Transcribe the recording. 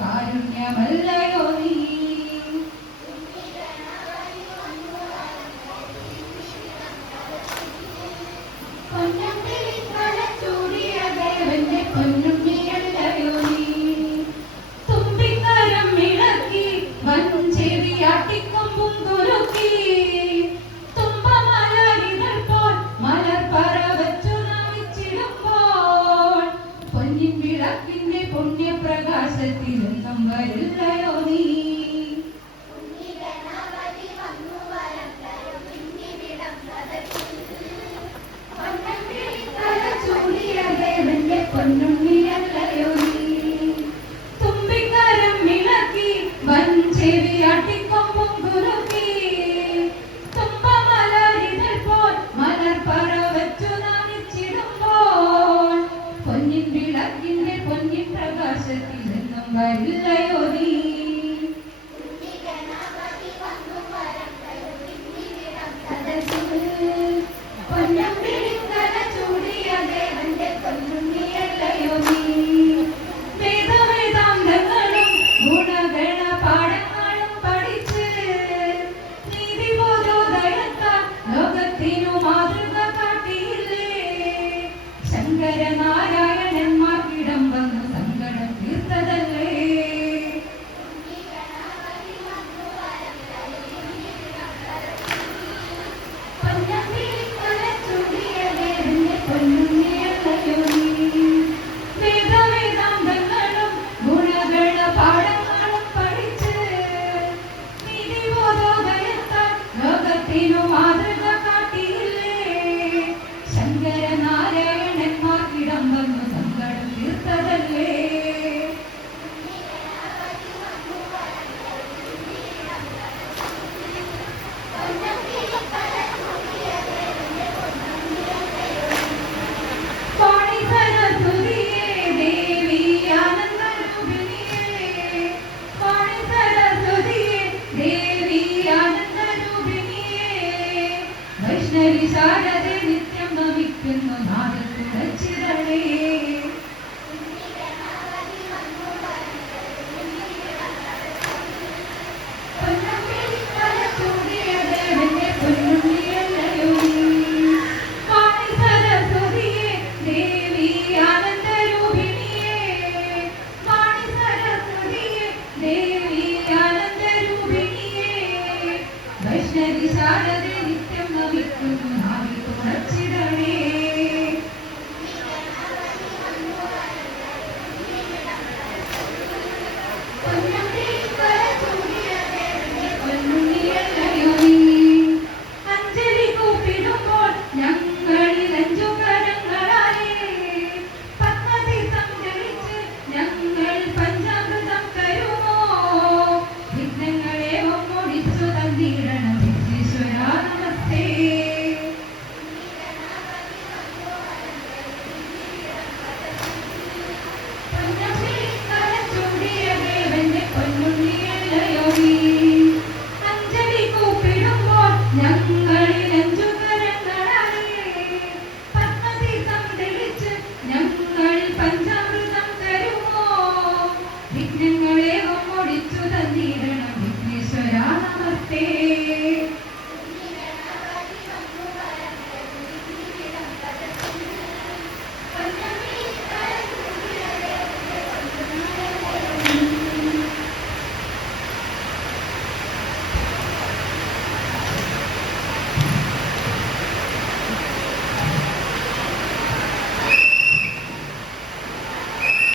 കാരുണ്യമല്ലയോ നീ Good വൈഷ്ണവി നിത്യം നമിക്കുന്നു നാദത്തുടച്ചിടണേ പൊന്നമ്പിളിക്കല